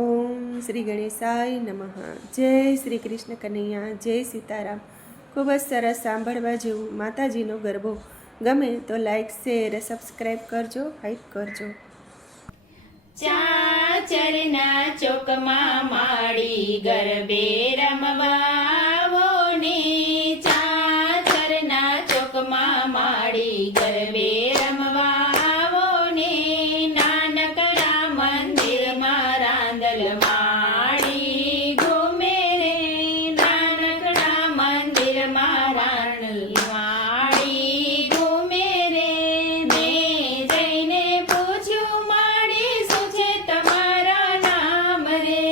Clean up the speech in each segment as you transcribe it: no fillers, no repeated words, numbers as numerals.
ઓમ શ્રી ગણેશાય નમઃ। જય શ્રી કૃષ્ણ કનૈયા, જય સીતારામ। ખૂબ જ સરસ સાંભળવા જેવું માતાજીનો ગરબો। ગમે તો લાઈક શેર સબસ્ક્રાઈબ કરજો, હાઈપ કરજો। ચાચરના ચોકમાં માડી ગરબે રમવા આવો ને, ચાચરના ચોકમાં માડી ગરબે રમવા આવો ને, નાનકડા મંદિરમાં રાંદલ માડી ઘૂમે રે, નાનકડા મંદિરમાં રાંદલ માડી ઘૂમે રે। મેં જઈને પૂછ્યું માડી શું છે તમારા નામ રે,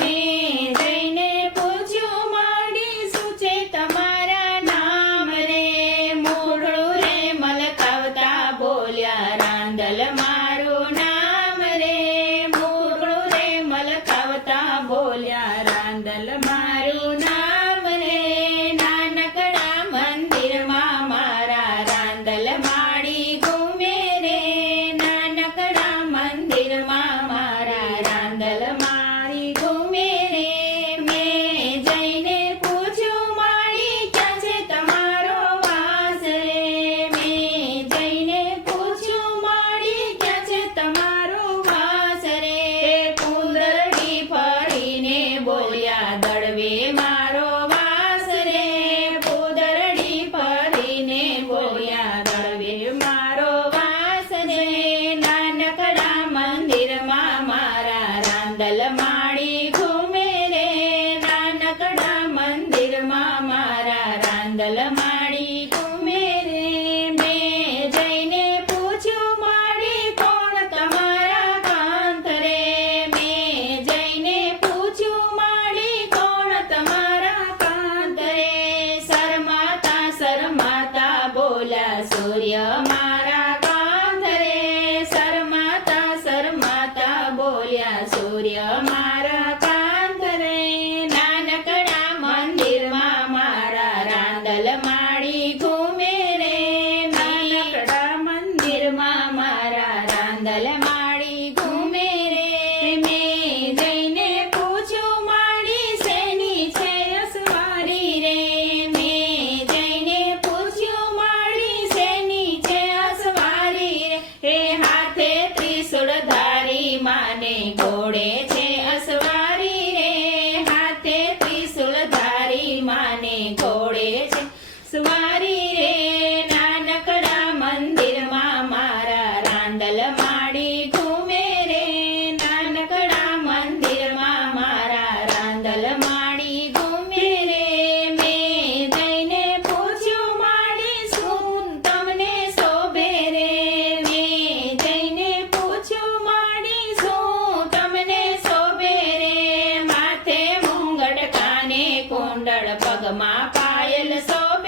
મેં જઈને પૂછ્યું માડી શું છે તમારા નામ રે, મોઢું રે મલકાવતા બોલ્યા રાંદલ મારું નામ રે, મોઢું રે મલકાવતા બોલ્યા રાંદલ મારું નામ રે, નાનકડા મંદિરમાં મારા રાંદલ માડી ઘૂમે રે, નાનકડા મંદિરમાં મારા રાંદલ માડી ઘૂમે રે। મેં જઈને પૂછ્યું માડી ક્યાં છે તમારો વાસ રે, મેં જઈને પૂછ્યું માડી ક્યાં છે તમારો વાસ રે, કુંદરડી ફરીને બોલ્યા દળવે મારો વાસ રે, કુંદરડી ફરીને બોલ્યા દળવે મારો વાસ રે, નાનકડા મંદિરમાં મારા રાંદલ માડી ઘૂમે રે, નાનકડા મંદિરમાં મારા રાંદલ માડી ઘૂમે રે। મેં જઈને પૂછ્યું માડી કોણ તમારા કાંત રે, મેં જઈને પૂછ્યું માડી કોણ તમારા કાંત રે, શરમાતા શરમાતા બોલ્યા સૂર્ય મારા કાંત રે, શરમાતા શરમાતા બોલ્યા સૂર્ય મારા કાંત રે, નાનકડા મંદિરમાં મારા રાંદલ માડી ઘૂમે રે, નાનકડા મંદિરમાં મારા રાંદલ માડી ઘૂમે રે। મેં જઈને પૂછ્યું માડી શેની છે અસવારી રે, મેં જઈને પૂછ્યું માડી શેની છે અસવારી રે, હે હાથે ત્રિશૂળ ધારી માને ઘોડે છે અસવારી રે, હાથે ત્રિશૂળ ધારી માને ઘોડે છે સવારી રે, નાનકડા મંદિરમાં મારા રાંદલ માડી ઘૂમે રે, નાનકડા મંદિરમાં મારા રાંદલ માડી ઘૂમે રે। મેં જઈને પૂછ્યું માડી શું તમને શોભે રે, મેં જઈને પૂછ્યું માડી શું તમને શોભે રે, માથે મુંગટ કાને કુંડળ પગમાં પાયલ શોભે